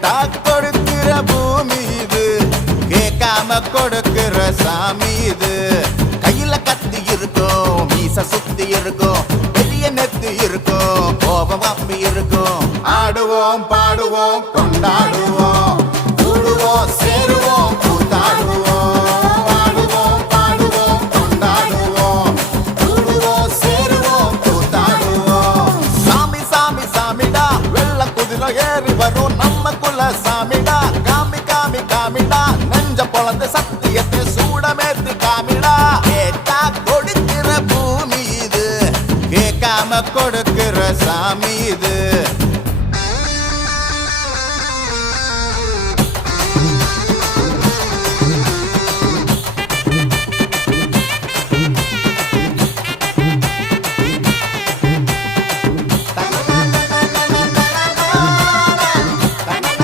கேட்டா கொடுக்கிற பூமி இது, கேட்காம கொடுக்கிற சாமி இது. கையில கத்தி இருக்கும், மீச சுத்தி இருக்கும், பெரிய நெத்தி இருக்கும், கோபம் அப்பி இருக்கும். ஆடுவோம் பாடுவோம் கொண்டாடுவோம்.